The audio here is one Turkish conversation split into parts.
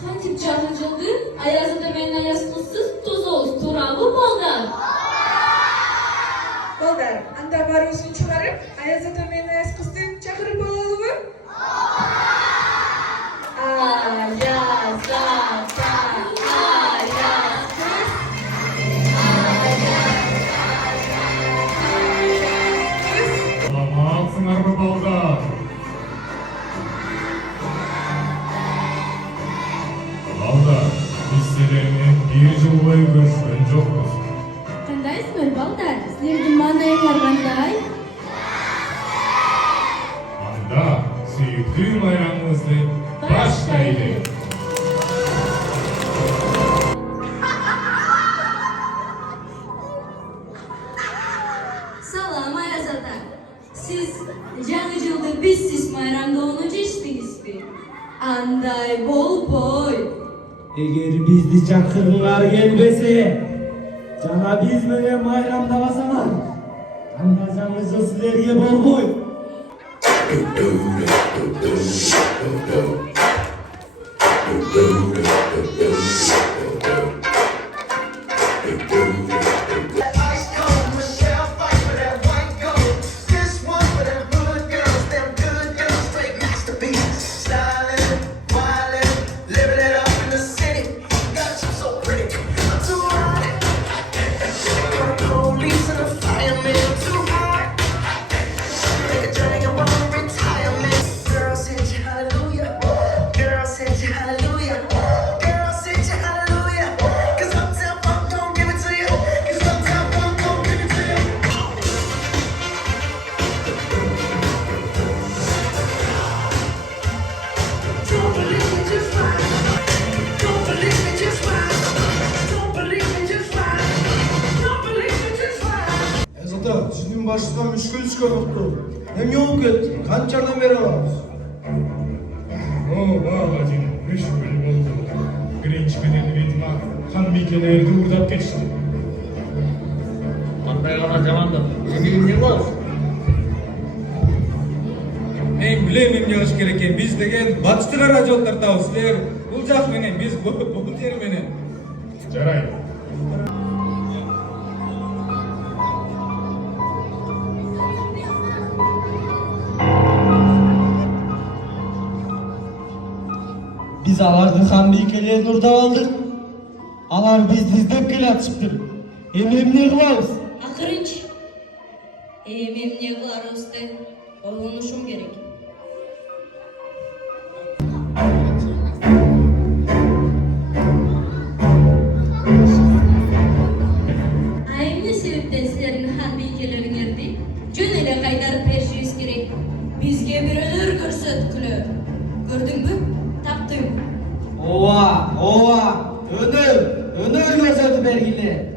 Kantip çağırıldı, ayazı men ayazkısız tozoğuz turabı bolgar. Bolgar, anda barusunu çıkarıp ayazı men ayazkısız çağırıp olalım mı? Salamat mı balda? Balda, biz seninle bir yıl boyu görüşken jokpuz. Kandaysın balgar, sizlerden manaylar kanday? Anda süyüklü bayramımızı başlayalım. Salam Ayaz ata. Siz canı cıldı bizsiz bayramda onu içtiniz mi? Anday bol boy. Eğer bizdi çakırlar gelmese, cana biz böyle bayramda basalar. Anlayacağımızı sizlerge bol boy. Ice cold Michelle fight for that white gold. This one for them good girls, them good girls, straight masterpieces. Styling, wildin', living it up in the city. Got you so pretty, I'm too hot. Got the police and the firemen, I'm too hot. Take a drag, I want retirement. Girl, send you hallelujah. Girl, send you hallelujah. Girl, send you hallelujah. 'Cause Uptown Funk gon' give it to you. 'Cause Uptown Funk gon' give it to you. Don't believe me, just fine. Don't believe me, just fine. Don't believe me, just fine. Don't believe me, just fine. Zaten sizin başınızdan müşkül çıkarttı. Hem yok et, kançardan beri alırız. O babacığım, müşkül oldu. Grinch bedeni bitma, kan mikelerdi uğrap geçti. Qanday qana jamandir. Emin ne bor? Men bilemem yağış gereken biz degen batıştılara jol tartabız. Sizler bul jak menen, biz bul ter menen. Жарай. Biz alardı han beykelerini urda aldık. Alar biz izdep kele atışıptır. Hem ne kılabız? Akırınç. Emin ne kılarız de olunuşum gerek. Aynı sebepten sizlerin harbi ülkelerin erdi. Cönele kaydarıp peşiyiz gerek. Bizge bir ölür görsetkülü. Gördün mü? Taptım. Ova, önür görsötü belgili.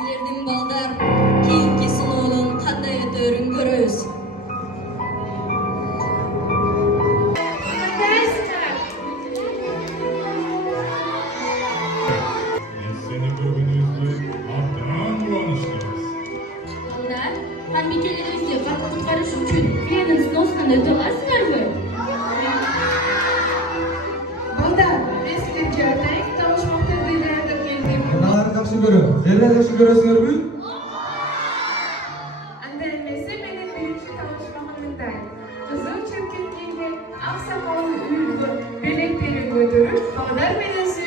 Sizlerden baldar keyinki sınavın qanday ötörün göröz. Biz seni gördüğünüzde abdan kuvanışlıyız. Baldar, harbiyelerimizle qatı qutqarish uchun birini sinovdan öte olasizlarmi? Balda, ben sizlerge atayım. Tanışmakta dillerinde geldim. Analar yaxshi ko'rib, zerrak yaxshi ko'rasizlarmi? Anda emese benim birinci tanışmağımdan. Kızıl çirkin giydi, aksakallı ülgü, belekleri götürüp, bağlar menesi.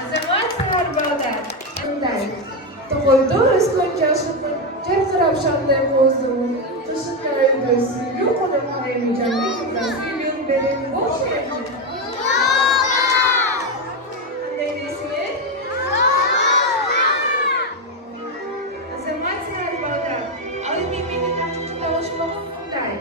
Azamat sağır bağlar. Anday. Tokoydu ıskın yaşımın, çarkırap şanday bozumun. Kışıkları gözüyle kodum hareymeyeceğim. Silin benim boş yerim. Anday nesine? Azamat sağır bağlar. Alı memenin açıcı tanışmağımdan.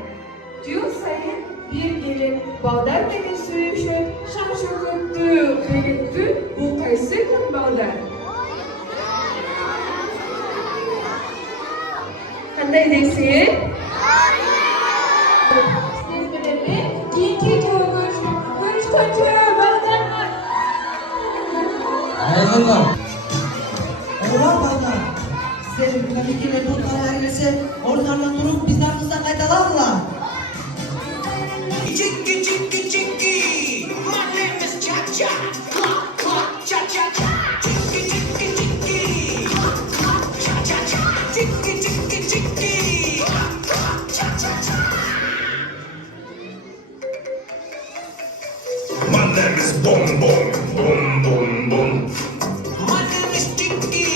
Diyor sayın bir gelin bağlar beni sürüşü, şarşı köptü, kayıttı, bu kayısı gün bağlar. Qanday deysiz? Siz bilenmi? Keyinki ko'rishib, ko'rishguncha bag'dan. Ayollar. Oğlan bana. Sevgiler ikili tutlar ailesi oradan durup bizden kıza kaydalarlar. Chicky, chicky, chicky. My name is Cha Cha. Clock, clock, cha cha cha. Chicky, chicky, chicky. Clock, clock, cha cha cha. Chicky, chicky, chicky. Clock, clock, cha cha cha. My name is Boom Boom, Boom Boom Boom. My name is Chicky.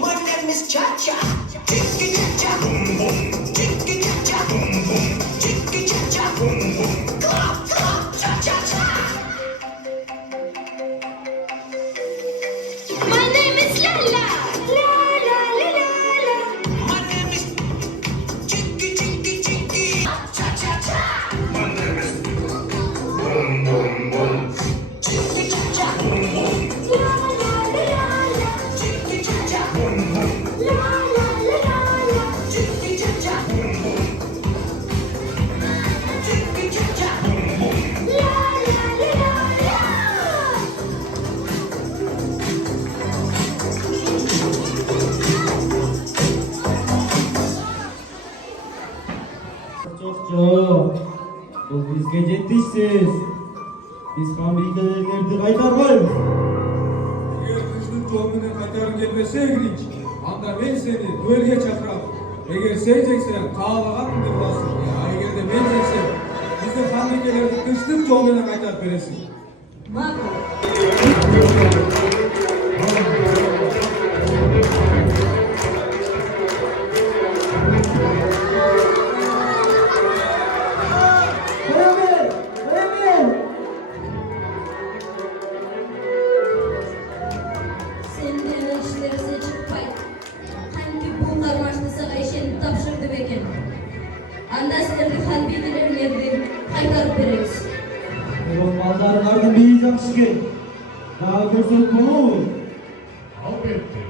My name is Cha Cha. Chicky, cha cha. Boom Boom, Chicky, cha cha. Boom Boom, Chicky, cha cha. Boom Boom. Clock, clock, cha cha cha. My name is Lala. La la la la la. My name is Chicky, chicky, chicky. Cha cha cha. My name is Boom Boom Boom. Chicky, cha cha. Boom Boom, La la la la la. Chicky, cha cha. Boom Boom. La la la la la. Chicky, cha cha. Chicky, cha cha. La la la la la. Çok. Bu bizge yetişsiz. Biz fabrikalarını kaytarmayız. Eğer kızın tohumunu kaytarıp gelmese gidik. Anda ben seni duelge çakırap. Eğer sen çeksen kağlagan mı bulasın? Ya eğer de ben çeksem bizde fabrikalarda kışlık tohumunu kaytarıp veresin. Makul. Senden işlerse çıkpay. Hangi bu karmaşlısı Ayşe'ni tapşırdı beken. Anda sizlerdi harbiyelerin yerden kaytarıp veririz. Oğlum bazarlarda bir yaxşı ki. Daha görsek bunu. Albetti.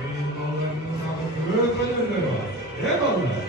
Benim ballarının adı öğretmenler var. Ne ballar?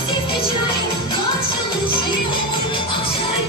Встречаем, ночью лучи, а шарик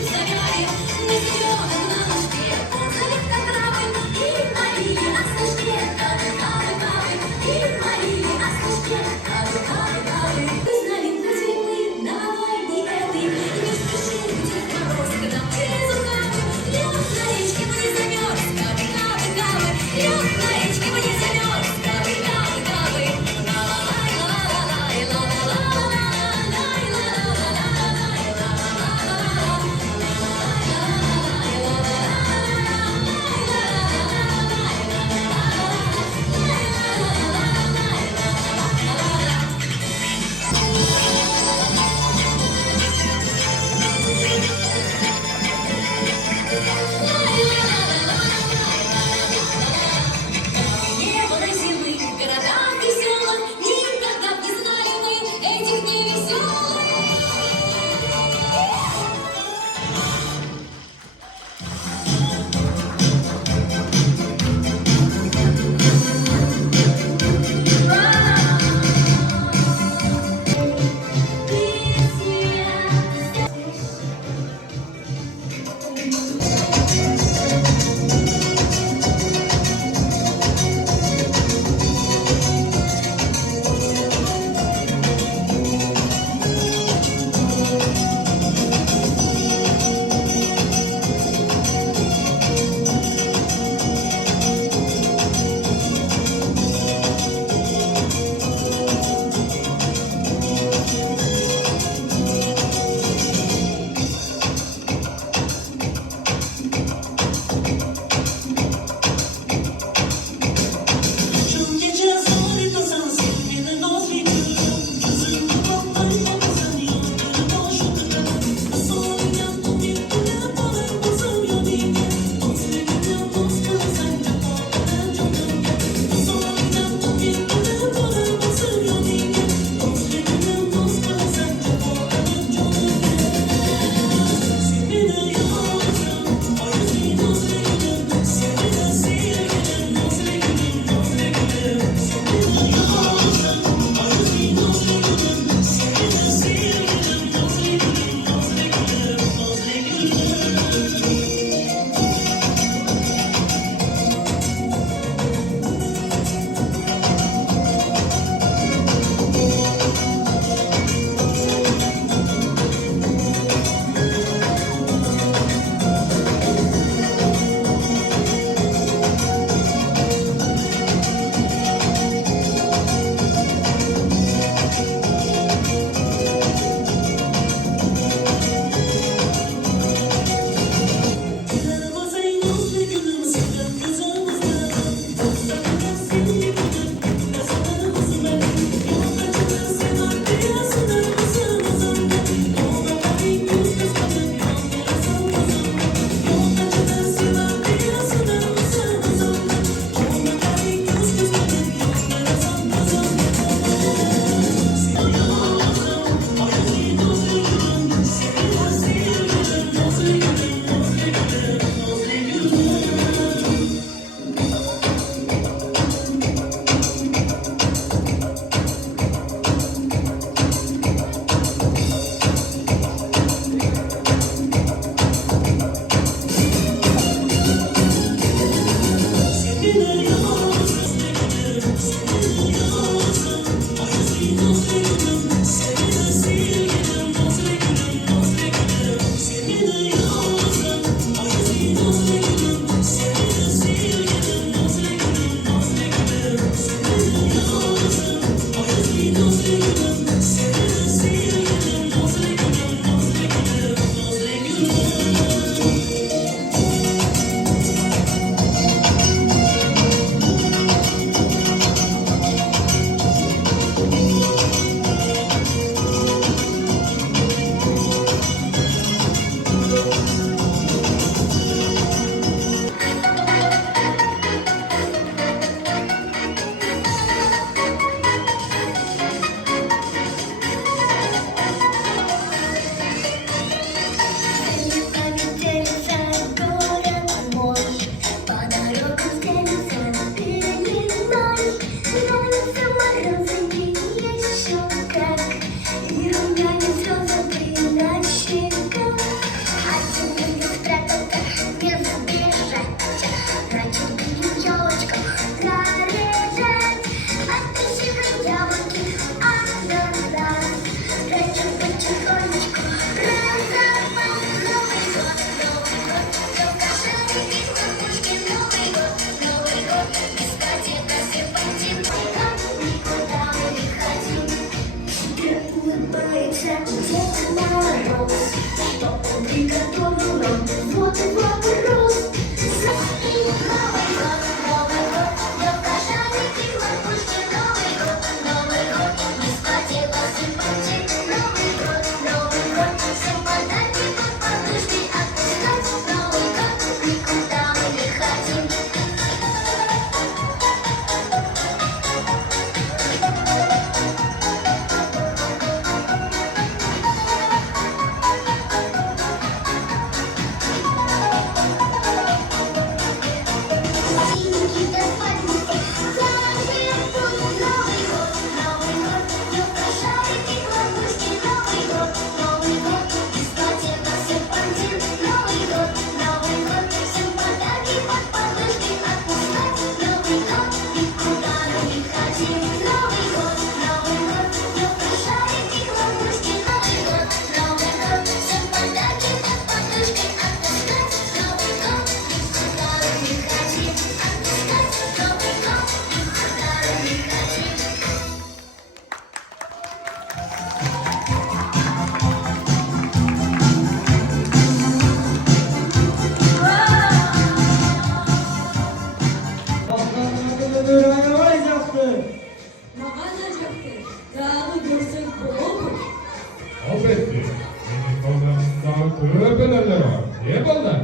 Elbette. Senin programında kuru öpelerler var. Niye bunlar?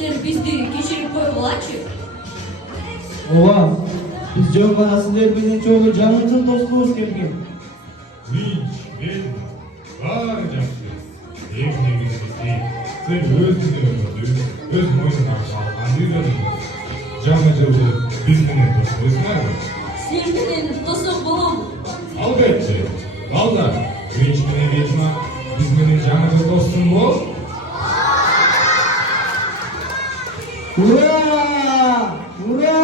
Sizler bizde geçirip koyup olaçı. Ооба, биз жөн гана силер менен чогуу жаңылсын достугубуз келген. Тынч, мен баары жакшы. Эң негизгиси сен өзүңдүн өмүрдү өз мойнуна алган үйрөнүң. Жаңы жылды биз менен тособузбу? Sen bilen to'siq bo'lamu. Albatta. Balдар, Tынч менен Ведьма биз менен жаңы жыл тосунбу? Ура! Ура!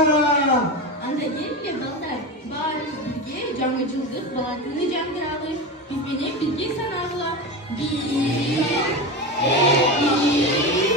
Anda gelme balдар. Barımız birge жаңы жылдык бала күнү жаңгыралы. Biz менен birge санагыла. 1, 2,